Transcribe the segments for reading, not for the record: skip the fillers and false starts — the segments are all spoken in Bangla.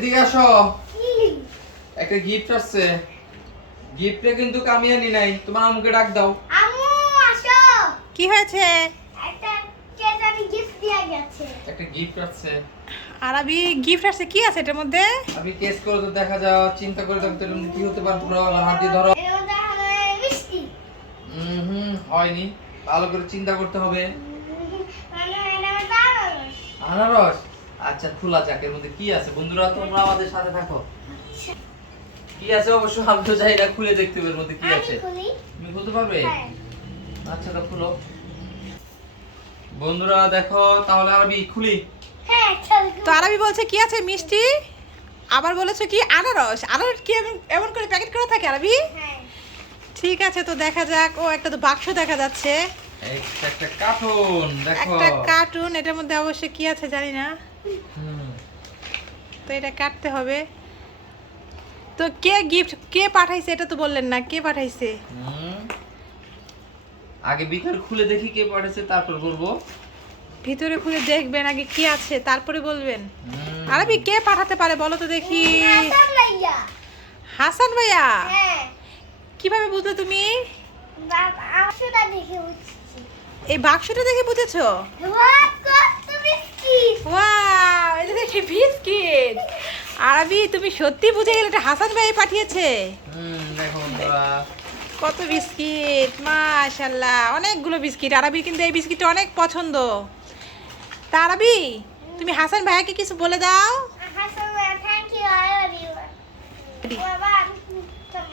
এদিকে আসো। একটা গিফট আছে। গিফটে কিন্তু আমি আনি নাই, তোমার আম্মুকে ডাক দাও। আম্মু আসো। কি হয়েছে? একটা কেজানি গিফট দিয়া গেছে। একটা গিফট আছে। আরবি গিফট আছে, কি আছে এটার মধ্যে? আমি টেস্ট করে তো দেখা যাও, চিন্তা করে দেখতে কি হতে পারে। তোমরা আমার হাত দিয়ে ধরো। এর মধ্যে হলো মিষ্টি। হয়নি, ভালো করে চিন্তা করতে হবে। মানে এটা আনারস। আনারস। আচ্ছা খোলা যাক, এর মধ্যে কি আছে। বন্ধুরা তোমরা আমাদের সাথে থাকো। কি আছে অবশ্য আমি তো জানি না, খুলে দেখতে হবে এর মধ্যে কি আছে। আমি খুলি। তুমি খুলতে পারবে? হ্যাঁ। আচ্ছা তো খুলো। বন্ধুরা দেখো তাহলে আরবি খুলি। হ্যাঁ চল। তো আরবি বলছে কি আছে? মিষ্টি। আবার বলেছো কি আনারস। আনারস কি এমন করে প্যাকেট করা থাকে আরবি? হ্যাঁ। ঠিক আছে, তো দেখা যাক। ও একটা তো বাক্স দেখা যাচ্ছে, একটা কার্টুন দেখো। একটা কার্টুন। এটার মধ্যে অবশ্য কি আছে জানি না, হুম। তো এটা কাটতে হবে। তো কে গিফট কে পাঠাইছে এটা তো বললেন না, কে পাঠাইছে? হুম। আগে ভিতর খুলে দেখি কে পাঠিয়েছে, তারপর বলবো। ভিতরে খুলে দেখবেন আগে কি আছে, তারপরে বলবেন। হুম। আরবি কে পাঠাতে পারে বলো তো দেখি? হাসান ভাইয়া। হাসান ভাইয়া। হ্যাঁ। কিভাবে বুঝলে তুমি? বাবা আমসুটা দেখে বুঝছি। এই বাক্সটা দেখে বুঝেছো? ওয়াও কত বিস্কিট। ওয়াও, এটা দেখে বিস্কিট। আরবি তুমি সত্যি বুঝে গেলে এটা হাসান ভাই পাঠিয়েছে। দেখো বন্ধুরা। কত বিস্কিট, মাশাআল্লাহ, অনেকগুলো বিস্কিট। আরবি কিন্তু এই বিস্কিটটা অনেক পছন্দ। তা আরবি তুমি হাসান ভাইয়াকে কিছু বলে দাও। হাসান ভাইয়া thank you I love you. বাবা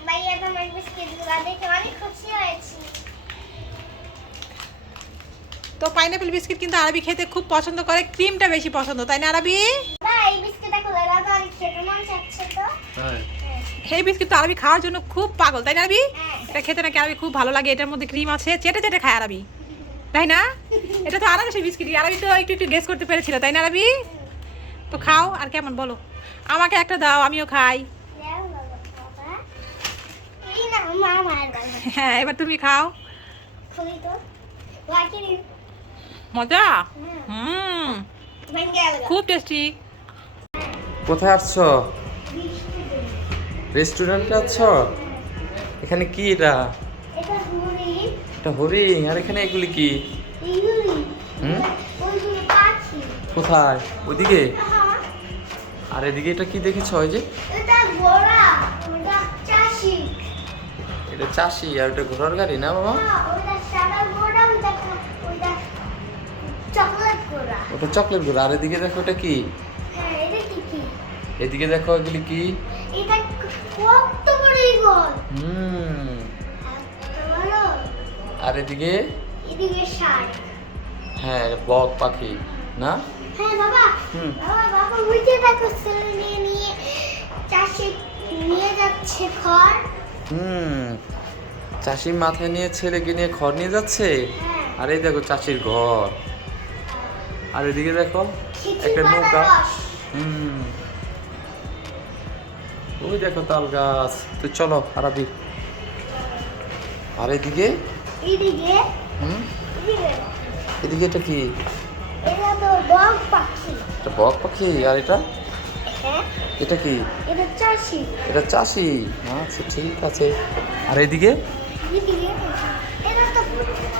ভাইয়া তোমার বিস্কিটগুলো দেখে অনেক খুশি হয়েছি। তো পাইনাপেল বিস্কিট কিন্তু আরবি খেতে খুব পছন্দ করে, ক্রিমটা বেশি পছন্দ, তাই না আরবি? ভাই বিস্কিটটা খুলে দাও তো, অনেক খেতে মন চাচ্ছে তো। হ্যাঁ। এই বিস্কিট তো আরবি খাওয়ার জন্য খুব পাগল, তাই না আরবি? হ্যাঁ। এটা খেতে নাকি আরবি খুব ভালো লাগে। এটার মধ্যে ক্রিম আছে, চেটে চেটে খায় আরবি, তাই না? এটা তো আনারসের বিস্কিট। আরবি তো একটু একটু গেস করতে পেরেছিল, তাই না আরবি? তো খাও আর কেমন বলো। আমাকে একটা দাও, আমিও খাই। দাও বাবা। এই না মামার বাবা। হ্যাঁ, এবার তুমি খাও। খুলি তো। লাকি নি। মজা। হুম, ভেঙে গেল। খুব টেস্টি। কোথায় আসছো? রেস্টুরেন্টে আছো? এখানে কি এটা? এটা হুরি। এটা হরিণ। আর এখানে এগুলি কি? ইগুলি। হুম। ওইগুলো পাখি। কোথায়? ওইদিকে? হ্যাঁ। আর এদিকে এটা কি দেখেছো? ওই যে এটা ঘোড়া। ওটা চাষি। এটা চাষি, আর এটা ঘোড়ার গাড়ি না বাবা? হ্যাঁ, ওটা সাদা ঘোড়া, ওটা চকলেট ঘোড়া। ওটা চকলেট ঘোড়া। আর এদিকে দেখো এটা কি? হ্যাঁ, এটা কি? এদিকে দেখো এগুলি কি? এটা কত বড় ইগল। হুম। এত বড়। আর এদিকে? এদিকে ষাঁড়। হ্যাঁ বক পাখি না? হ্যাঁ বাবা। হুম। বাবা উঠে দেখো, ছেলে নিয়ে চাষি নিয়ে যাচ্ছে খড়। চাষি মাথায় নিয়ে ছেলেকে নিয়ে খড় নিয়ে যাচ্ছে। হ্যাঁ। আর এই দেখো চাষির ঘর। আর এদিকে দেখো খিচুড়ি একটা পাতার নৌকা। রস। ওই দেখো তাল গাছ। তো চলো আরবি। আর এদিকে? এদিকে হুম। এদিকে এদিকে এটা কি? এটা তো বক পাখি। এটা বক পাখি। আর এটা? হ্যাঁ, এটা কি? এটা চাষি। এটা চাষি। আচ্ছা ঠিক আছে। আর এদিকে? এদিকে এটা তো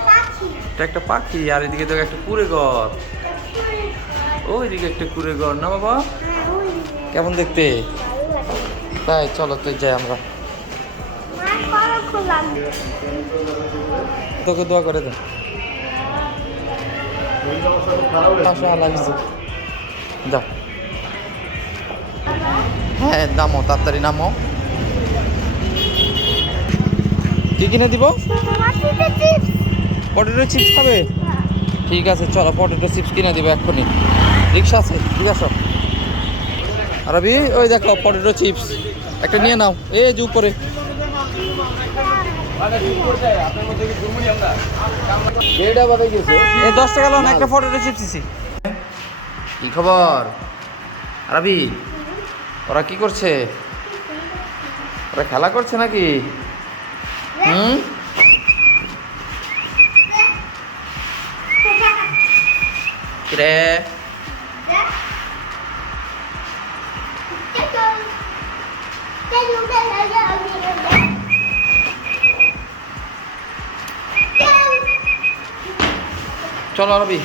পাখি। এটা একটা পাখি। আর এদিকে দেখো একটা কুড়ে ঘর। তারপরে ওইদিকে একটা কুড়ে ঘর না বাবা? হ্যাঁ, ওইদিকে কেমন দেখতে? ভালো লাগে। তাই চলো তো যাই আমরা। মার কড়া খোলা। তোকে দোয়া করে দে। পাশে লাগিয়েছে। যাও। হ্যাঁ নামো, তাড়াতাড়ি নামো। কি কিনে দিব? মাটিতে চিপস। পটেটো চিপস খাবে? ঠিক আছে চলো পটেটো চিপস কিনে দিব এক্ষুনি। রিক্সা আছে, ঠিক আছে। আরবি ওই দেখো পটেটো চিপস একটা নিয়ে নাও। এই যে উপরে। এই 10 টাকা লোন একটা পটেটো চিপস দিছি। কি খবর আরবি? ওরা কি করছে? ওরা খেলা করছে নাকি? হুম। রে চলো আরবি,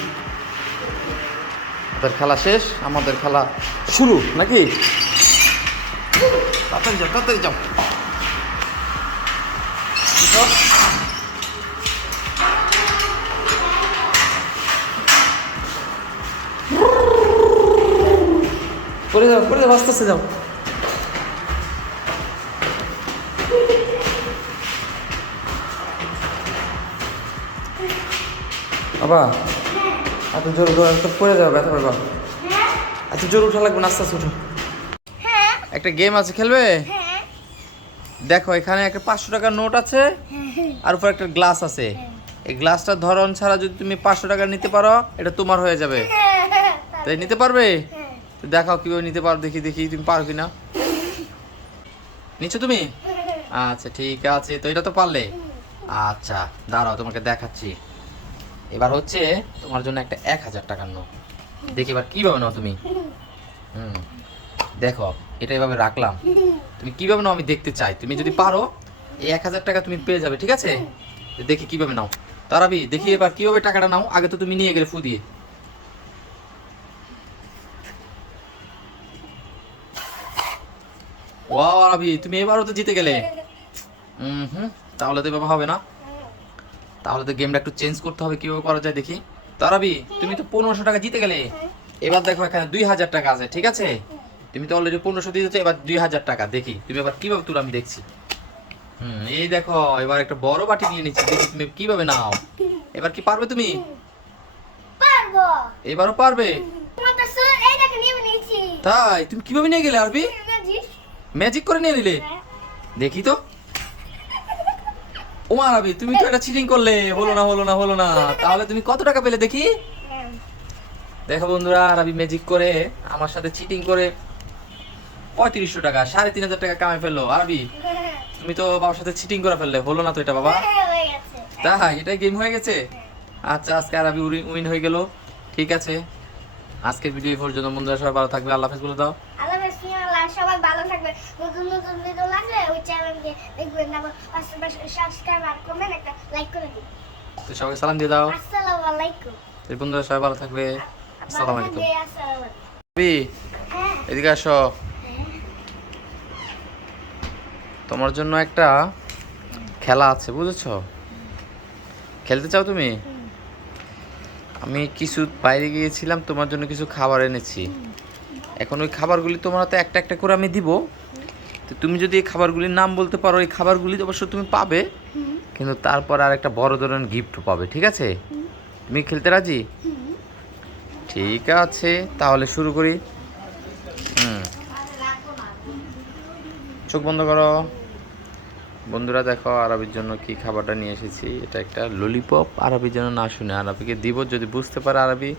ওদের খেলা শেষ, আমাদের খেলা শুরু নাকি? তাড়াতাড়ি যাও, তাড়াতাড়ি যাও। করে যাও, করে যাও, আস্তে আস্তে যাও। বাবা এত জোর তো পড়ে যাবে, ব্যথা পাবা। এত জোর উঠা লাগবে না, আস্তে আস্তে উঠো। একটা গেম আছে, খেলবে? দেখো এখানে একটা 500 টাকার নোট আছে, আর উপর একটা গ্লাস আছে। এই গ্লাসটার ধরন ছাড়া যদি তুমি 500 টাকা নিতে পারো, এটা তোমার হয়ে যাবে। তাই নিতে পারবে? তো দেখাও কিভাবে নিতে পারো, দেখি দেখি তুমি পারো কিনা। নিচ্ছ তুমি? আচ্ছা ঠিক আছে, তো এটা তো পারলে। আচ্ছা দাঁড়াও, তোমাকে দেখাচ্ছি। এবার হচ্ছে তোমার জন্য একটা 1000 টাকার নোট। দেখি এবার কিভাবে নাও তুমি। দেখো এটা এভাবে রাখলাম, তুমি কিভাবে নাও আমি দেখতে চাই। তুমি যদি পারো এই 1000 টাকা তুমি পেয়ে যাবে, ঠিক আছে? দেখি কিভাবে নাও। তারাবি দেখি এবার কিভাবে টাকাটা নাও। আগে তো তুমি নিয়ে গেলে ফু দিয়ে। ওয়াও আরবি, তুমি এবারও তো জিতে গেলে। তাহলে তো এভাবে হবে না, তাহলে তো গেমটা একটু চেঞ্জ করতে হবে। কিভাবে করা যায় দেখি। তারাবি তুমি তো 1500 টাকা জিতে গেলে। এবার দেখো এখানে 2000 টাকা আছে, ঠিক আছে? তুমি তো অলরেডি 1500 দিয়েছো, এবার 2000 টাকা। দেখি তুমি এবার কিভাবে তুলো, আমি দেখছি। এই দেখো এবার একটা বড় বাটি নিয়ে নিচ্ছি, দেখি তুমি কিভাবে নাও। এবার কি পারবে তুমি? পারবো। এবারও পারবে? তোমার তো স্যার এই দেখো নিয়ে নিয়েছি। তাই তুমি কিভাবে নিয়ে গেলে আরবি? ম্যাজিক করে নিয়ে নিলে? দেখি তো। ওমা আরবি তুমি তো এটা চিটিং করলে। হলো না, হলো না, হলো না। তাহলে তুমি কত টাকা পেলে দেখি? দেখো বন্ধুরা, আরবি ম্যাজিক করে আমার সাথে চিটিং করে 3500 টাকা, 3500 টাকা কামাই ফেললো। আরবি তুমি তো বাবার সাথে চিটিং করে ফেললে। হলো না তো এটা বাবা? হয়ে গেছে। তাই এটা গেম হয়ে গেছে। আচ্ছা আজকে আরবি উইন হয়ে গেল। ঠিক আছে, আজকের ভিডিও পর্যন্ত। বন্ধুরা সবাই ভালো থাকবে, আল্লাহ হাফেজ বলে দাও। আল্লাহ হাফেজ, সবাই ভালো থাকবে। নতুন নতুন ভিডিও লাগলে ওই চ্যানেলকে দেখবেন, আবার সাবস্ক্রাইব আর কমেন্ট একটা লাইক করে দিন। তো সবাই সালাম দিয়ে দাও। আসসালামু আলাইকুম। তো বন্ধুরা সবাই ভালো থাকবে। আসসালামু আলাইকুম। আসসালামু আলাইকুম। আরবি হ্যাঁ এদিকে আসো, তোমার জন্য একটা খেলা আছে, বুঝেছো? খেলতে চাও তুমি? আমি কিছু বাইরে গিয়েছিলাম, তোমার জন্য কিছু খাবার এনেছি। এখন ওই খাবারগুলি তোমার হাতে একটা একটা করে আমি দিব। তো তুমি যদি এই খাবারগুলির নাম বলতে পারো, এই খাবারগুলি অবশ্য তুমি পাবে, কিন্তু তারপর আর একটা বড় ধরনের গিফট পাবে, ঠিক আছে? তুমি খেলতে রাজি? ঠিক আছে, তাহলে শুরু করি। চোখ বন্ধ করো। বন্ধুরা দেখো আরবির জন্য কি খাবারটা নিয়ে এসেছি। এটা একটা ললিপপ। আরবির জন্য না শুনে আরবিকে দিব, যদি বুঝতে পারে আরবি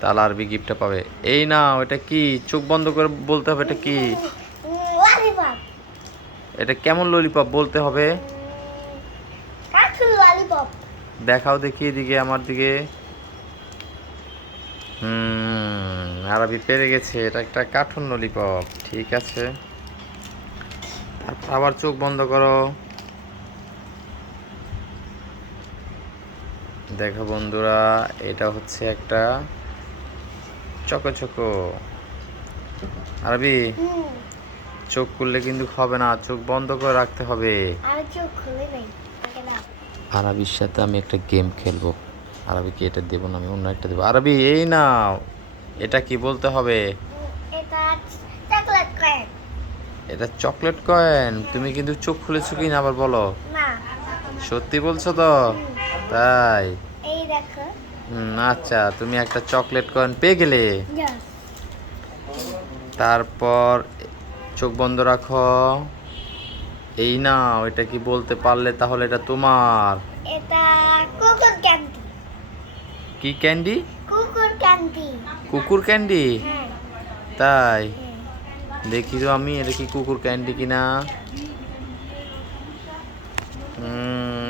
তাহলে আরবি গিফটটা পাবে। এই না, এটা কি? চোখ বন্ধ করে বলতে হবে এটা কি। ললিপপ। এটা কেমন ললিপপ বলতে হবে। কাঠুর ললিপপ। দেখাও দেখি এদিকে, আমার দিকে। আরবি পেরে গেছে, এটা একটা কার্টুন ললিপপ। ঠিক আছে, তারপর আবার চোখ বন্ধ করো। দেখো বন্ধুরা, এটা হচ্ছে একটা চকো চকো। আরবি চোখ খুললে কিন্তু হবে না, চোখ বন্ধ করে রাখতে হবে। আমি চোখ খুলে নেই। আরবির সাথে আমি একটা গেম খেলবো। আরবিকে এটা দেবো না, আমি অন্য একটা দেবো। আরবি এই নাও, এটা কি বলতে হবে। এটা চকলেট কয়েন। এটা চকলেট কয়েন। তুমি কিন্তু চোখ খুলেছো কি না আবার বলো। না। সত্যি বলছো তো? তাই? এই দেখো। আচ্ছা, তুমি একটা চকলেট কয়েন পেয়ে গেলে। Yes. তারপর চোখ বন্ধ রাখো। এই নাও, এটা কি বলতে পারলে তাহলে এটা তোমার। এটা কুকুর ক্যান্ডি। কি ক্যান্ডি? কুকুর ক্যান্ডি। কুকুর ক্যান্ডি? হ্যাঁ। তাই? দেখি তো আমি, এটা কি কুকুর ক্যান্ডি কিনা।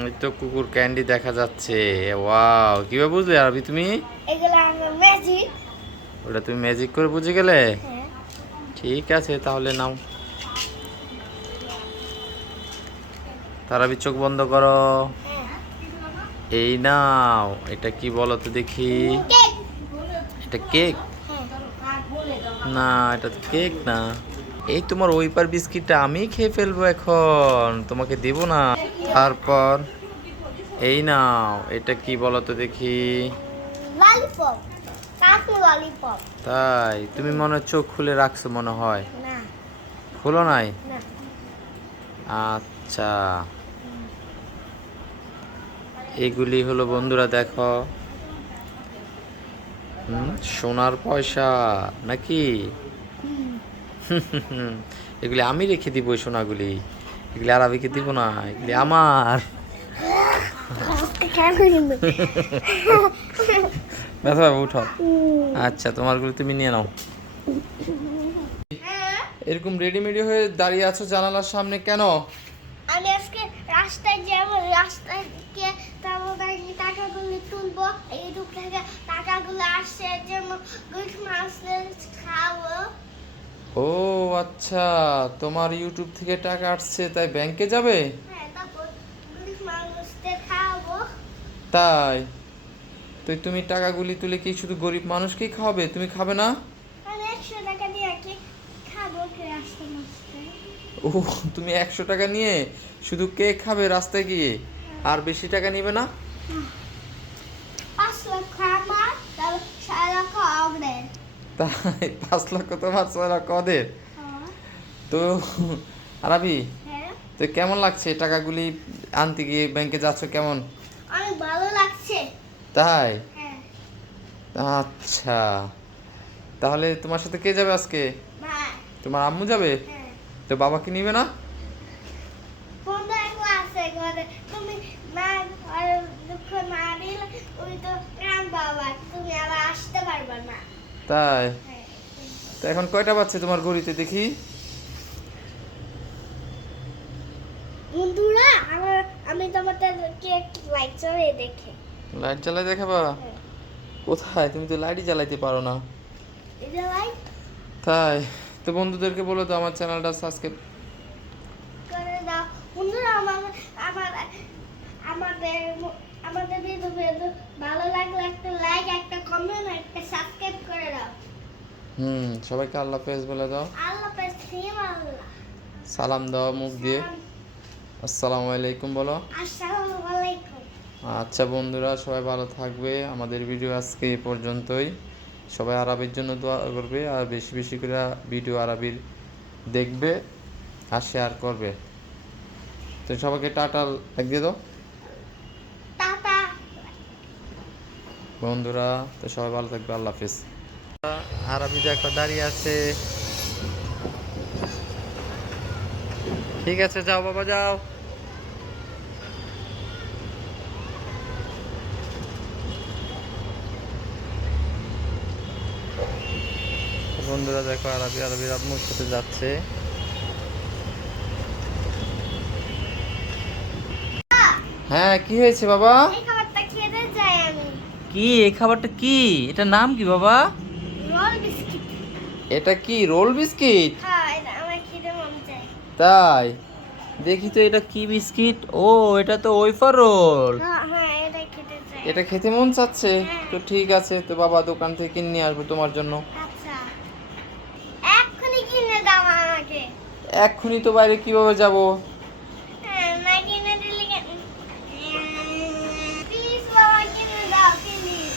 এই তো কুকুর ক্যান্ডি দেখা যাচ্ছে। ওয়াও, কিভাবে বুঝলে আরবি তুমি? এগুলো আমার ম্যাজিক। ওটা তুমি ম্যাজিক করে বুঝে গেলে। হ্যাঁ। ঠিক আছে, তাহলে নাও। আরাবি চোখ বন্ধ করো। হ্যাঁ এই নাও, এটা কি বলো তো দেখি? কেক। এটা কেক? না, এটা তো কেক না। এই তোমার ওইপার বিস্কিটটা আমি খেয়ে ফেলবো এখন, তোমাকে দেব না। তারপর এই নাও, এটা কি বলো তো দেখি? ললিপপ, কাকু ললিপপ। তাই? তুমি মনে হয় চোখ খুলে রাখছো মনে হয়, না খুলো নাই? না আচ্ছা, এগুলি হলো বন্ধুরা দেখো, সোনার পয়সা নাকি? এগুলি আমি রেখে দিব, ওই সোনাগুলি। এগুলি আরাবিকে দিব না, এগুলি আমার। কেন ব্যথা পাবে, উঠো। আচ্ছা, তোমারগুলি তুমি নিয়ে নাও। এরকম রেডিমেডি হয়ে দাঁড়িয়ে আছো জানালার সামনে কেন? আমি আজকে রাস্তায় যাবো, রাস্তায় গিয়ে তারপর টাকাগুলো তুলবো, ইউটিউব থেকে টাকাগুলো আসছে যেন গরিব মানুষদের খাবো। ও আচ্ছা, তোমার ইউটিউব থেকে টাকা আসছে তাই ব্যাংকে যাবে? হ্যাঁ, তারপর গরিব মানুষদের খাবো। তাই? তো তুমি টাকাগুলি তুলে কি শুধু গরিব মানুষকেই খাওয়াবে, তুমি খাবে না? আমি 100 টাকা দিয়ে কি খাবো কি রাস্তায় মাস্তায়? ও, তুমি 100 টাকা নিয়ে শুধু কেক খাবে রাস্তায় গিয়ে, আর বেশি টাকা নিবে না? 5 লক্ষ আমার, তারপর 6 লক্ষ অগ্রের। তাই? 5 লক্ষ তোমার, 6 লক্ষ ওদের। তো আরাবি, হ্যাঁ, তো কেমন লাগছে টাকাগুলি আনতে গিয়ে ব্যাংকে যাচ্ছ, কেমন? অনেক ভালো লাগছে। তাই? হ্যাঁ, আচ্ছা, তাহলে তোমার সাথে কে যাবে আজকে? ভাই। তোমার আম্মু যাবে? হ্যাঁ, তো বাবাকে নিবে না? বন্ধু একলা আছে ঘরে, তুমি না আর দুঃখ না দিলে ওই তো প্রাণ বাবা, তুমি আবার আসতে পারবে না। তাই? হ্যাঁ। তো এখন কয়টা বাজছে তোমার ঘড়িতে দেখি? বন্ধুরা, আমি তোমাদেরকে একটু লাইট জ্বালিয়ে দেখে। লাইট জ্বালাই দেখাবা? হ্যাঁ। কোথায়? তুমি তো লাইটই জ্বালাইতে পারো না। এই যে লাইট তাই? তো বন্ধুদেরকে বলো তো আমার চ্যানেলটা সাবস্ক্রাইব করে দাও। বন্ধুরা, আমার আমাদের আমাদের ভিডিও ভালো লাগলে একটা লাইক, একটা কমেন্ট, একটা সাবস্ক্রাইব করে দাও। সবাইকে আল্লাহ হাফেজ বলে দাও। আল্লাহ হাফেজ, আল্লাহ। সালাম দাও মুখ দিয়ে। আসসালামু আলাইকুম বলো। আসসালামু আলাইকুম। আচ্ছা বন্ধুরা, সবাই ভালো থাকবে। আমাদের ভিডিও আজকে এই পর্যন্তই। সবাই আরবির জন্য দোয়া করবে, আর বেশি বেশি করে ভিডিও আরবির দেখবে আর শেয়ার করবে। তো সবাইকে টাটা লাগিয়ে দাও টাটা। বন্ধুরা। তো সবাই ভালো থাকবে, আল্লাহ হাফেজ। আরবি দেখো দাঁড়িয়ে আছে। ঠিক আছে, যাও বাবা, যাও। বন্ধুরা দেখো, আরবির আম্মুর সাথে যাচ্ছে। হ্যাঁ, কি হয়েছে বাবা? এই খাবারটা খেতে চাই আমি। কি এই খাবারটা? কি এটার নাম কি বাবা? Roll biscuit. এটা কি রোল বিস্কিট? হ্যাঁ, এটা আমার খেতে মন চায়। তাই? দেখি তো এটা কি বিস্কিট। ও, এটা তো ওয়েফার রোল। হ্যাঁ হ্যাঁ, এটা খেতে চাই। এটা খেতে মন চাচ্ছে? হ্যাঁ। তো ঠিক আছে, তো বাবা দোকান থেকে কিনে নিয়ে আসবো তোমার জন্য। আচ্ছা, এক্ষুনি কিনে দাও আমাকে। এক্ষুনি তো বাইরে কিভাবে যাব? হ্যাঁ, না কিনে দিলে প্লিজ বাবা, কিনে দাও প্লিজ।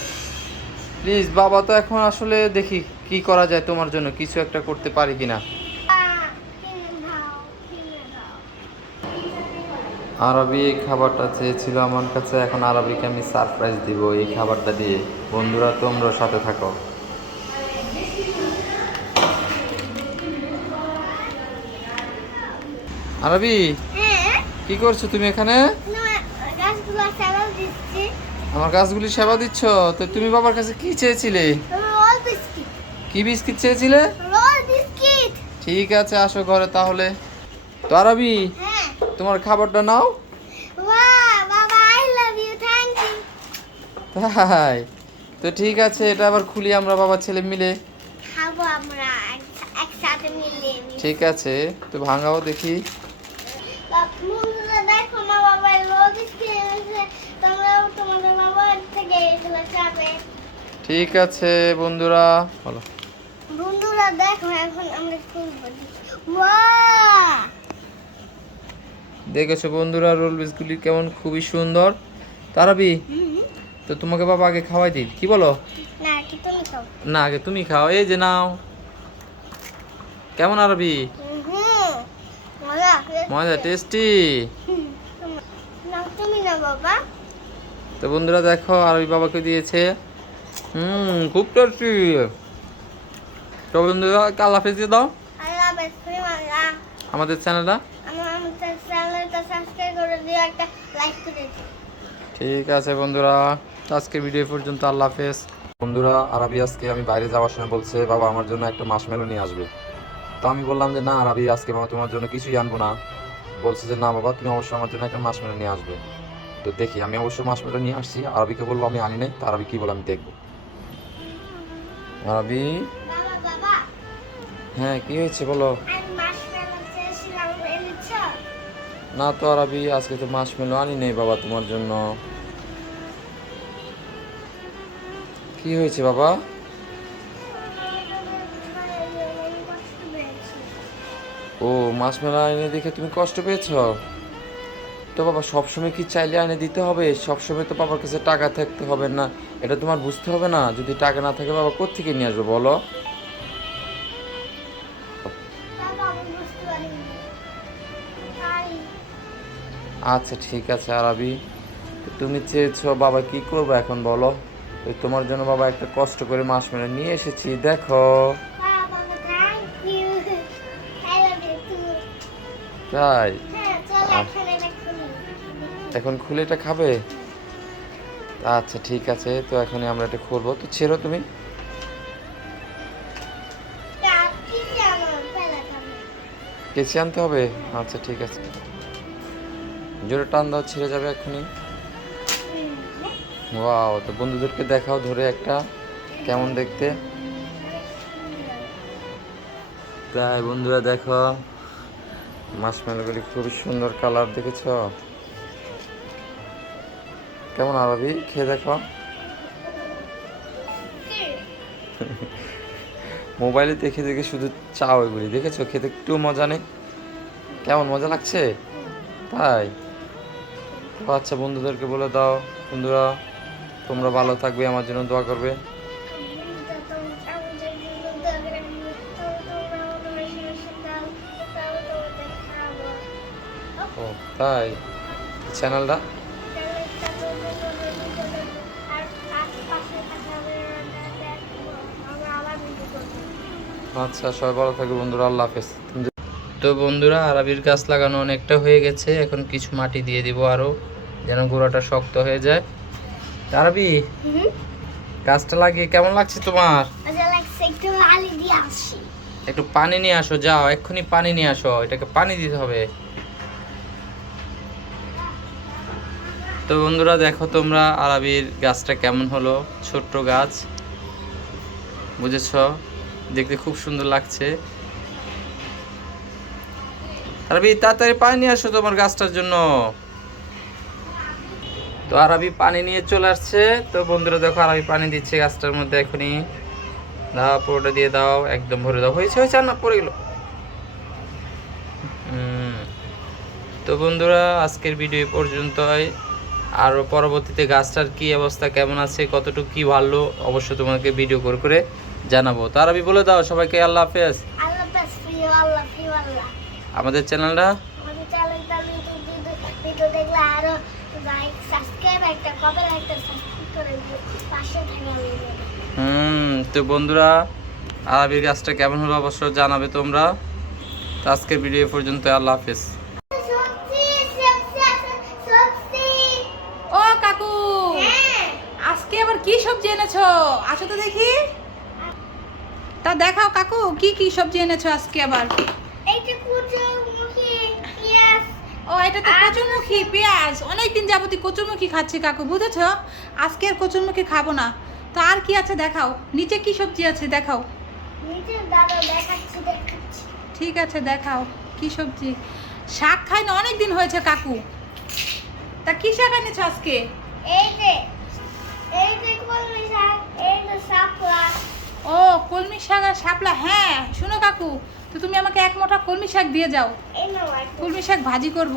প্লিজ বাবা, তো এখন আসলে দেখি কি করা যায় তোমার জন্য, কিছু একটা করতে পারি কিনা। কিনে দাও, কিনে দাও। আরবি এই খাবারটা চেয়েছিল আমার কাছে, এখন আরবিকে আমি সারপ্রাইজ দিব এই খাবারটা দিয়ে। বন্ধুরা, তোমরা সাথে থাকো। আরবি, হ্যাঁ, কি করছো তুমি এখানে? গাছগুলো চালাও দিচ্ছি। আমার গাছগুলি সেবা দিচ্ছ? তো তুমি বাবার কাছে কি চেয়েছিলে? Roll biscuit. কি বিস্কিট চেয়েছিলে? Roll biscuit. ঠিক আছে, আসো ঘরে তাহলে। তো আরবি, হ্যাঁ। তোমার খাবারটা নাও। বাহ বাবা, I love you, thank you. তাই? তো ঠিক আছে, এটা আবার খুলি আমরা বাবা ছেলে মিলে। খাবো আমরা একসাথে মিলে। ঠিক আছে, তো ভাঙাও দেখি। বন্ধুরা দেখো, যে এগুলো খাবে। ঠিক আছে বন্ধুরা, বলো। বন্ধুরা দেখো এখন আমরা খুলবো। ওয়াও! দেখেছো বন্ধুরা রোল বিস্কুটগুলি কেমন খুবই সুন্দর। তারাবি, তো তোমাকে বাবা আগে খাওয়াই দিই, কি বলো? না কি তুমি খাও? না আগে তুমি খাও, এই যে নাও। কেমন আরবি? মজা। মজা, টেস্টি। না তুমি না বাবা। তো বন্ধুরা দেখো আরবি বাবাকে দিয়েছে। খুব টেস্টি। তো বন্ধুরা আল্লাহ হাফেজ দিয়ে দাও আল্লাহ হাফেজ। আমাদের চ্যানেলটা। আমাদের চ্যানেলটা সাবস্ক্রাইব করে দিও, একটা লাইক করে দিও। ঠিক আছে বন্ধুরা, আজকের ভিডিও পর্যন্ত, আল্লাহ হাফেজ। বন্ধুরা আরবি আজকে আমি বাইরে যাওয়ার সময় বলছে বাবা আমার জন্য একটা মাশমেলো নিয়ে আসবে। তো আমি বললাম যে না আরবি আজকে বাবা তোমার জন্য কিছুই আনবো না। বলছে যে না বাবা তুমি অবশ্যই আমার জন্য একটা মাশমেলো নিয়ে আসবে। তো দেখি আমি অবশ্যই মাশমেলো নিয়ে আসছি। আরবিকে বলবো আমি আনি নাই, তো আরবি কি বলে আমি দেখবো। আরবি, বাবা বাবা হ্যাঁ কি হয়েছে বলো? আমি মাশমেলো চেয়েছিলাম, এনেছো? না তো আরবি আজকে তো মাশমেলো আনি নেই বাবা তোমার জন্য। কি হয়েছে বাবা? ও মাশমেলো এনে দেখে তুমি কষ্ট পেয়েছো? তো বাবা সবসময় কি চাইলে এনে দিতে হবে? সবসময় তো বাবার কাছে টাকা থাকতে হবে না, এটা তোমার বুঝতে হবে না? যদি টাকা না থাকে বাবা কোত্থেকে নিয়ে আসবে বলো? বাবা আমি বুঝতে পারিনি। পারি। আচ্ছা ঠিক আছে আরবি, তো তুমি চেয়েছো বাবা কি করবো এখন বলো? ওই তোমার জন্য বাবা একটা কষ্ট করে মাশমেলো নিয়ে এসেছি, দেখো। বাবা thank you. I love you too. তাই হ্যাঁ চল এখন এটা খুলি। এখন খুলে এটা খাবে? আচ্ছা ঠিক আছে, তো এখনই আমরা এটা খুলবো, তো ছেড়ো তুমি। কি জানো পেলাম। কেচি আনতে হবে? আচ্ছা ঠিক আছে, জোরে টান দাও, ছেড়ে যাবে এখনই। ওয়াও, তো বন্ধুদেরকে দেখাও ধরে একটা, কেমন দেখতে। তাই বন্ধুরা দেখো মাশমেলোগুলি খুবই সুন্দর কালার, দেখেছো কেমন? আরবি খেয়ে দেখো। মোবাইলে দেখে দেখে শুধু চাও এগুলি, দেখেছো খেতে একটু মজা নেই? কেমন মজা লাগছে? তাই তো আচ্ছা বন্ধুদেরকে বলে দাও, বন্ধুরা তোমরা ভালো থাকবে, আমার জন্য দোয়া করবে। ও তাই, চ্যানেলটা আচ্ছা সবাই ভালো থাকবে বন্ধুরা, আল্লাহ হাফেজ। তো বন্ধুরা আরবির গাছ লাগানো অনেকটা হয়ে গেছে, এখন কিছু মাটি দিয়ে দিব আরো, যেন গোড়াটা শক্ত হয়ে যায়। আরবি গাছটা লাগিয়ে কেমন লাগছে তোমার? একটু পানি নিয়ে আসো, যাও এক্ষুনি পানি নিয়ে আসো, এটাকে পানি দিতে হবে। তো বন্ধুরা দেখো তোমরা আরবির গাছটা কেমন হলো, ছোট্ট গাছ, বুঝেছো? দেখতে খুব সুন্দর লাগছে। আরবি তাড়াতাড়ি পানি নিয়ে আসো তোমার গাছটার জন্য। তো আরবি পানি নিয়ে চলে আসছে। তো বন্ধুরা দেখো আরবি পানি দিচ্ছে গাছটার মধ্যে, এখনই দাও, পুরোটা দিয়ে দাও, একদম ভরে দাও। হয়েছে হয়েছে, আর না পড়ে গেল। তো বন্ধুরা আজকের ভিডিও পর্যন্তই, আরও পরবর্তীতে গাছটার কি অবস্থা, কেমন আছে, কতটুকু কি ভালো, অবশ্যই তোমাকে ভিডিও করে জানাবো। তো আরবি বলে দাও সবাইকে আল্লাহ হাফেজ। আমাদের চ্যানেলটা তো বন্ধুরা আরবির গাছটা কেমন হলো অবশ্যই জানাবে তোমরা। তো আজকের ভিডিও পর্যন্ত, আল্লাহ হাফেজ। ও কাকু, আজকে আবার কি সবজি এনেছো? আসো তো দেখি। তা দেখাও কাকু, কি কি সবজি এনেছো আজকে আবার? ও এটা তো কচুরমুখী পেঁয়াজ, অনেকদিন যাবতীয় কচুরমুখী খাচ্ছি কাকু, বুঝেছো? আজকে আর কচুরমুখী খাবো না। তো আর কি আছে দেখাও, নিচে কি সবজি আছে দেখাও। ঠিক আছে দেখাও কি সবজি। শাক খাই না অনেকদিন হয়েছে কাকু। তা কি শাক এনেছো আজকে? এই যে কলমি শাক, এই যে শাপলা। ও কলমি শাক আর শাপলা, হ্যাঁ শোনো কাকু, তো তুমি আমাকে এক মোটা কলমি শাক দিয়ে যাও, এই নাও একটা। কলমি শাক ভাজি করব।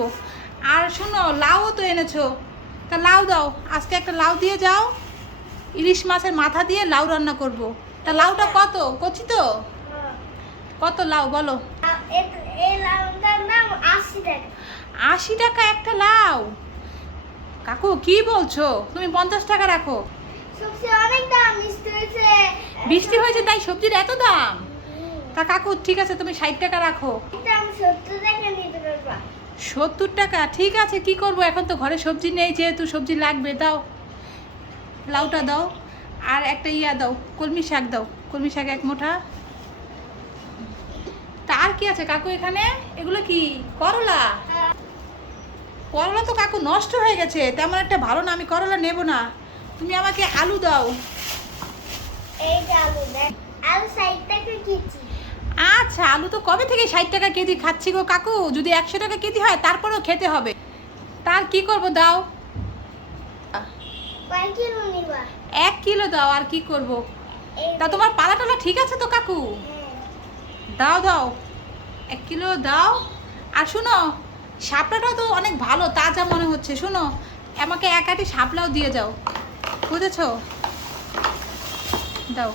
আর শোনো লাউও তো এনেছো, তা লাউ দাও, আজকে একটা লাউ দিয়ে যাও, ইলিশ মাছের মাথা দিয়ে লাউ রান্না করব। তা লাউটা কত, কচি তো? হ্যাঁ। কত লাউ বলো? এই লাউটার দাম 80 টাকা। 80 টাকা একটা লাউ? কাকু কি বলছো, তুমি 50 টাকা রাখো। সবজি অনেক দাম, মিষ্টি হয়েছে। বৃষ্টি হয়েছে তাই সবজির এত দাম? তা কাকু ঠিক আছে, তুমি 60 টাকা রাখো। এটা আমি 70 টাকা নিতে পারবা। 70 টাকা ঠিক আছে, কি করব, এখন তো ঘরে সবজি নেই, যেহেতু সবজি লাগবে। দাও লাউটা দাও, আর একটা ইয়া দাও, কলমি শাক দাও, কলমি শাক এক মুঠা। তা আর কি আছে কাকু এখানে? এগুলো কি করলা? করলা তো কাকু নষ্ট হয়ে গেছে, তেমন একটা ভালো না, আমি করলা নেব না। তুমি আমাকে আলু দাও। এই যে আলু দেখ, আলু 60 টাকা কেজি। আচ্ছা, আলু তো কবে থেকে 60 টাকা কেজি খাচ্ছি গো কাকু, যদি 100 টাকা কেজি হয় তারপরেও খেতে হবে। তার কি করব, দাও। কয় কিলো নিবা? 1 কিলো দাও, আর কি করব। এই তা তোমার পালা টালা ঠিক আছে তো কাকু? হ্যাঁ। দাও দাও, 1 কিলো দাও। আর শুনো, শাপলাটাও তো অনেক ভালো, তাজা মনে হচ্ছে। শুনো, আমাকে এক আটি শাপলাও দিয়ে যাও, বুঝেছো? দাও।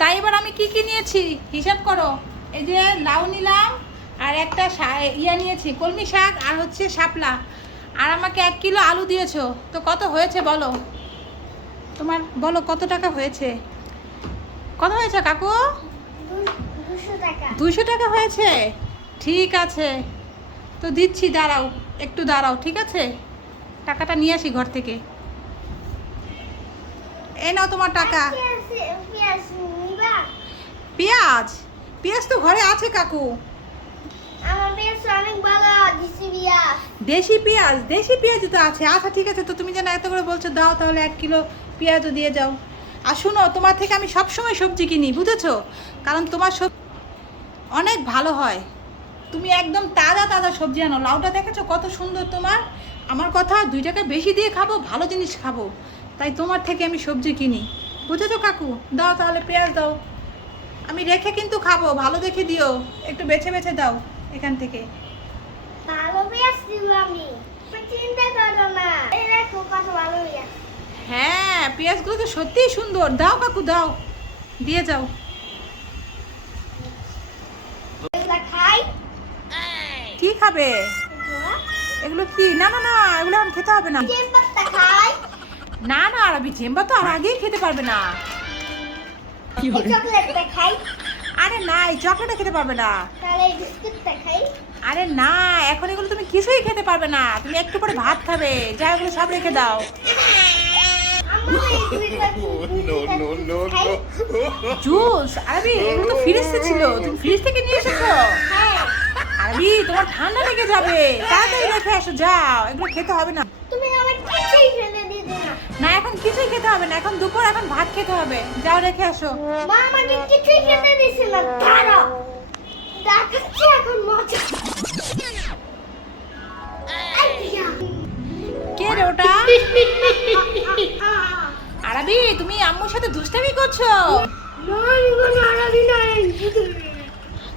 তাই এবার আমি কি কি নিয়েছি হিসাব করো। এই যে লাউ নিলাম, আর একটা ইয়া নিয়েছি কলমি শাক, আর হচ্ছে শাপলা, আর আমাকে 1 কিলো আলু দিয়েছো। তো কত হয়েছে বলো, তোমার বলো কত টাকা হয়েছে? কত হয়েছে কাকু? 200 টাকা। 200 টাকা হয়েছে? ঠিক আছে, তো দিচ্ছি, দাঁড়াও একটু দাঁড়াও, ঠিক আছে? টাকাটা নিয়ে আসি ঘর থেকে। এই নাও তোমার টাকা। পেঁয়াজ নিবা? পেঁয়াজ? পেঁয়াজ তো ঘরে আছে কাকু। আমার পেঁয়াজ অনেক ভালো, দেশি পেঁয়াজ। দেশি পেঁয়াজ? দেশি পেঁয়াজ তো আছে। আচ্ছা ঠিক আছে, তো তুমি যেন এত করে বলছো, দাও তাহলে 1 কিলো পেঁয়াজও দিয়ে যাও। আর শুনো, তোমার থেকে আমি সবসময় সবজি কিনি, বুঝেছো? কারণ তোমার অনেক ভালো হয়, তুমি একদম তাজা তাজা সবজি আনো। লাউটা দেখেছো কত সুন্দর তোমার? আমার কথা, 2 টাকা বেশি দিয়ে খাবো, ভালো জিনিস খাবো, তাই তোমার থেকে আমি সবজি কিনি, বুঝেছো কাকু? দাও তাহলে পেঁয়াজ দাও, আমি রেখে কিন্তু খাবো, ভালো দেখে দিও, একটু বেছে বেছে দাও এখান থেকে। ভালো পেঁয়াজ দিব আমি, তুমি চিন্তা করো না। এই দেখো কত ভালো পেঁয়াজ। হ্যাঁ, পেঁয়াজগুলো তো সত্যিই সুন্দর। দাও কাকু দাও, দিয়ে যাও। এগুলা খাই? কি খাবে? এগুলো কি? না না না, এগুলো এখন খেতে হবে না। চেন পাতা খাই? না না, আরবি জেম্বা তো আর আগেই খেতে পারবে না। এই চকলেটটা খাই? আরে না, এই চকলেটটা খেতে পারবে না। তাহলে এই বিস্কুটটা খাই? আরে না, এখন এগুলো তুমি কিছুই খেতে পারবে না, তুমি একটু পরে ভাত খাবে, যা এগুলো সব রেখে দাও। আম্মু এই দুইটা খাই? জুস? আরবি এগুলো তো ফ্রিজে ছিল, তুমি ফ্রিজ থেকে নিয়ে এসেছো? হ্যাঁ। আরবি তোমার ঠান্ডা লেগে যাবে, তাড়াতাড়ি রেখে আসো, যাও, এগুলো খেতে হবে না। তুমি আমার কিছুই ফেলে দিতে না। না, এখন কিছুই খেতে হবে না, এখন দুপুর, এখন ভাত খেতে হবে, যাও রেখে আসো। মা আমাকে কিছুই খেতে দিছে না, দাঁড়াও দেখাচ্ছি এখন মজা। আইয়া। কে রে ওটা? আরবি তুমি আম্মুর সাথে দুষ্টামি করছো? না, আমি কোনো আরবি নাই।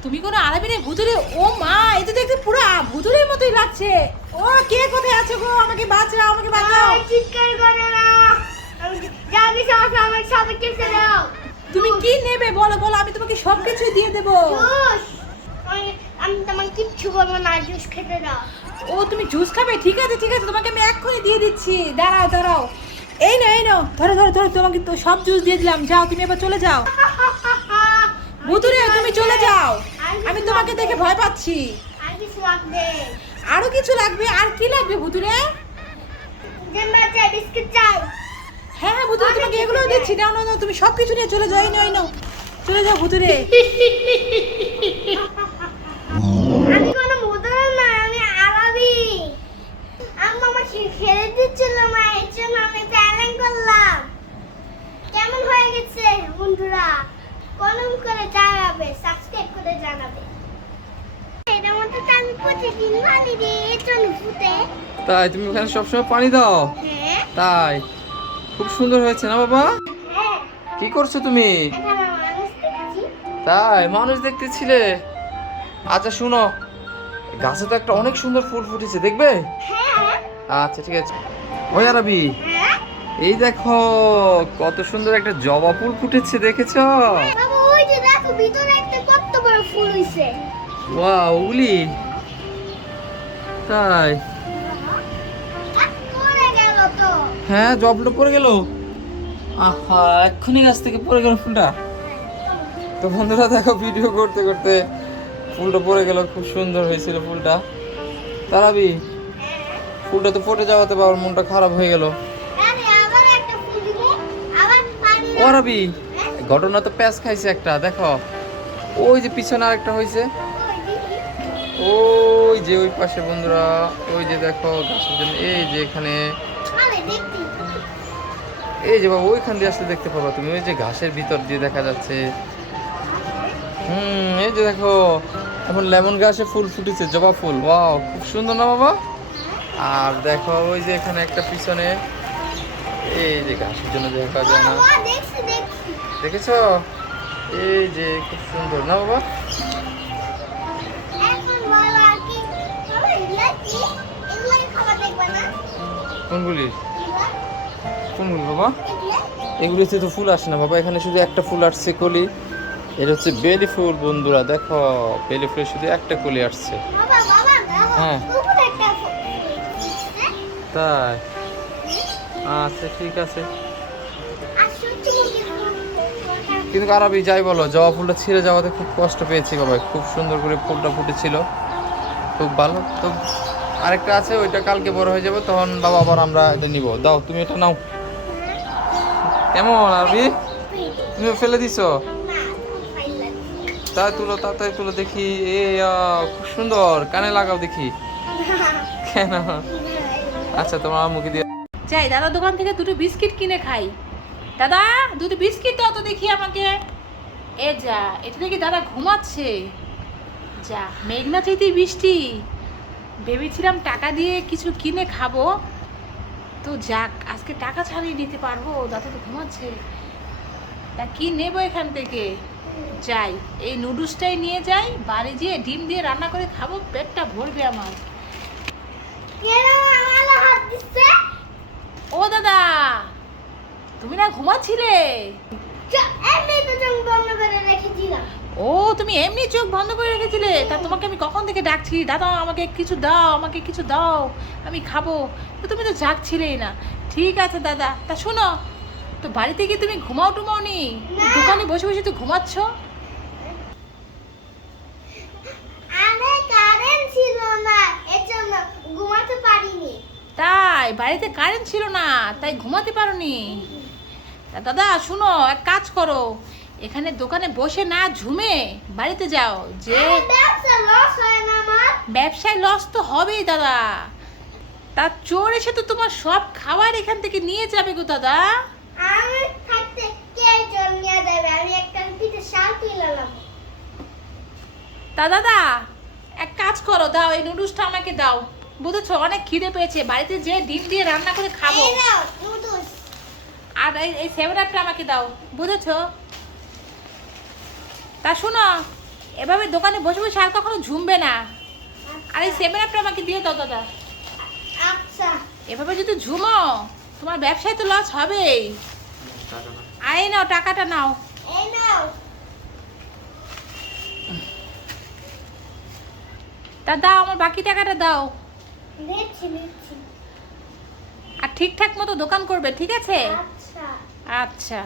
তুমি কোনো আরবি নেই, ভুতুরে? ও মা, এই তো দেখতে পুরো ভুতুরের মতোই লাগছে। ও কে কোথায় আছো গো? আমাকে বাঁচাও, আমাকে বাঁচাও। আয়, চিৎকার করে না। যাবি সব আমাকে সবাই কেসে দাও। তুমি কি নেবে বলো, বলো, আমি তোমাকে সব কিছু দিয়ে দেবো। জুস। আমি তোমাকে কিচ্ছু বলবো না, জুস খেতে দাও। ও তুমি জুস খাবে? ঠিক আছে ঠিক আছে, তোমাকে আমি এক্ষুনি দিয়ে দিচ্ছি, দাঁড়াও দাঁড়াও। এই নাও এই নাও, ধরো ধরো ধরো, তোমাকে তো সব জুস দিয়ে দিলাম, যাও তুমি এবার চলে যাও। ভুতুরে তুমি চলে যাও, আমি তোমাকে দেখে ভয় পাচ্ছি। আর কিছু লাগবে? আরো কিছু লাগবে? আর কি লাগবে ভুতুরে? জেম্বা চাই, বিস্কুট চাই। হ্যাঁ হ্যাঁ ভুতুরে, তোমাকে এগুলো দিচ্ছি, নাও নাও নাও, তুমি সব কিছু নিয়ে চলে যাও, এই নাও এই নাও, চলে যাও ভুতুরে। আমি কোনো মুদরা না, আমি আরবি। আম্মা আমাকে খেলে দিচ্ছিল, মা এর জন্য আমি প্যালেন করলাম। কেমন হয়ে গেছে বন্ধুরা? কমেন্ট করে জানাবে, সাবস্ক্রাইব করে জানাবে। এটার মধ্যে তো আমি প্রতিদিন পানি দিই, এর জন্য ফুটে। তাই তুমি ওখানে সবসময় পানি দাও? হ্যাঁ। তাই খুব সুন্দর হয়েছে না বাবা? হ্যাঁ, কি করছো তুমি? এখানে মানুষ দেখছি। তাই মানুষ দেখতেছিলে? আচ্ছা শুনো, গাছে তো একটা অনেক সুন্দর ফুল ফুটেছে, দেখবে? হ্যাঁ, আচ্ছা ঠিক আছে। ওই আরবি, হ্যাঁ। এই দেখো কত সুন্দর একটা জবা ফুল ফুটেছে, দেখেছো? বাবা, ওই যে দেখো ভিতরে একটা কত বড় ফুল হইছে। ওয়াও, ওগুলি তাই? পড়ে গেল তো। হ্যাঁ, জবা ফুলটা পড়ে গেল। আহা, এক্ষুনি গাছ থেকে পড়ে গেল ফুলটা। তো বন্ধুরা দেখো, ভিডিও করতে করতে ফুলটা পড়ে গেল, খুব সুন্দর হয়েছিল ফুলটা। তারাবি, ফুলটা তো পড়ে যাওয়াতে বাবার মনটা খারাপ হয়ে গেল। আরে আবার একটা ফুল দিব, আবার পানি ও আরবি, ঘটনা তো প্যাঁচ খাইছে একটা, দেখো ওই যে পিছনে আরেকটা হয়েছে, ওই যে ওই পাশে বন্ধুরা, ওই যে দেখো গাছের জন্য, এই যে এখানে, আরে দেখছি। এই যে বাবা ওইখান দিয়ে আসলে দেখতে পাবা তুমি, ওই যে ঘাসের ভিতর দিয়ে দেখা যাচ্ছে। এই যে দেখো এখন লেমন গাছে ফুল ফুটেছে, জবা ফুল, ওয়াও খুব সুন্দর না বাবা? আর দেখো ওই যে এখানে একটা পিছনে, এই যে ঘাসের জন্য দেখা যায় না, বাবা, দেখছি দেখছি। দেখেছো? এই যে খুব সুন্দর না বাবা? এখন বলো আর কি? বাবা, এগুলা কি? এগুলা খাবার দেখবা না? কোনগুলি? এগুলা? কোনগুলি বাবা? এগুলা? এগুলিতে তো ফুল আসে না বাবা, এখানে শুধু একটা ফুল আসছে কলি। এটা হচ্ছে বেলি ফুল বন্ধুরা, দেখো বেলি ফুলে শুধু একটা কলি আসছে। বাবা, বাবা, দেখো, হ্যাঁ। উপরে একটা ফুল। তাই? আচ্ছা ঠিক আছে। আর সূর্যমুখী ফুল। কিন্তু আরবি যাই বলো, জবা ফুলটা ছিঁড়ে যাওয়াতে খুব কষ্ট পেয়েছি বাবা, খুব সুন্দর করে ফুলটা ফুটেছিল, খুব ভালো। তো আরেকটা আছে, ওইটা কালকে বড় হয়ে যাবে, তখন বাবা আবার আমরা এটা নিব। দাও তুমি এটা নাও। কেমন আরবি, তুমি ফেলে দিছো? না, ফাইল লাগছে। তাই তুলো, তাড়াতাড়ি তুলো দেখি। এ খুব সুন্দর, কানে লাগাও দেখি। কেন? আচ্ছা তোমার মুখে দিয়ে। যাই দাদা দোকান থেকে দুটো বিস্কিট কিনে খাই। দাদা, দুটো বিস্কিট দাও তো দেখি আমাকে। এ যা, এটা দেখি দাদা ঘুমাচ্ছে। যা, মেঘনা চাইতেই বৃষ্টি। ভেবেছিলাম টাকা দিয়ে কিছু কিনে খাবো, তো যাক, আজকে টাকা ছাড়িয়ে নিতে পারবো, দাদা তো ঘুমাচ্ছে। তা কি নেবো এখান থেকে? যাই, এই নুডলসটাই নিয়ে যাই, বাড়ি যেয়ে ডিম দিয়ে রান্না করে খাবো, পেটটা ভরবে আমার। কেন আমার হাত দিচ্ছে? ও দাদা, তুমি না ঘুমাচ্ছিলে? এমনি তো চোখ বন্ধ করে রেখেছিলাম। ও, তুমি এমনি চোখ বন্ধ করে রেখেছিলে? তা তোমাকে আমি কখন থেকে ডাকছি, দাদা আমাকে কিছু দাও, আমাকে কিছু দাও, আমি খাবো, তো তুমি তো জাগছিলেই না। ঠিক আছে দাদা, তা শোনো, তো বাড়িতে গিয়ে তুমি ঘুমাও টুমাও নি, না। দোকানে বসে বসে তো ঘুমাচ্ছ। আরে কারেন্ট ছিল না, এজন্য ঘুমাতে পারিনি। তাই? বাড়িতে কারেন্ট ছিল না তাই ঘুমাতে পারোনি? তা দাদা শুনো, এক কাজ করো, এখানে দোকানে বসে না ঝুমে বাড়িতে যাও। যে আরে ব্যবসা লস হয় না আমার। ব্যবসায় লস তো হবেই দাদা, তা চোর এসে তো তোমার সব খাবার এখান থেকে নিয়ে যাবে গো দাদা। আমি থাকতে কে চোর নিয়ে যাবে? আমি একটা পিঠে শাল কিনলাম। তা দাদা এক কাজ করো, দাও এই নুডলসটা আমাকে দাও, বুঝেছো? অনেক খিদে পেয়েছে, বাড়িতে যে ডিম দিয়ে রান্না করে খাবো। এই নাও নুডলস। আর এই 7 আপটা আমাকে দাও, বুঝেছো? তা শোনো, এভাবে দোকানে বসে বসে আর কখনো ঝুমবে না। আর এই 7 আপটা আমাকে দিয়ে দাও দাদা। আচ্ছা। এভাবে যদি ঝুমো, তোমার ব্যবসায় তো লস হবেই। আর এই নাও, টাকাটা নাও। এই নাও। তা দাও, আমার বাকি টাকাটা দাও। নিচ্ছি নিচ্ছি। আর ঠিকঠাক মতো দোকান করবে, ঠিক আছে? আচ্ছা। আচ্ছা।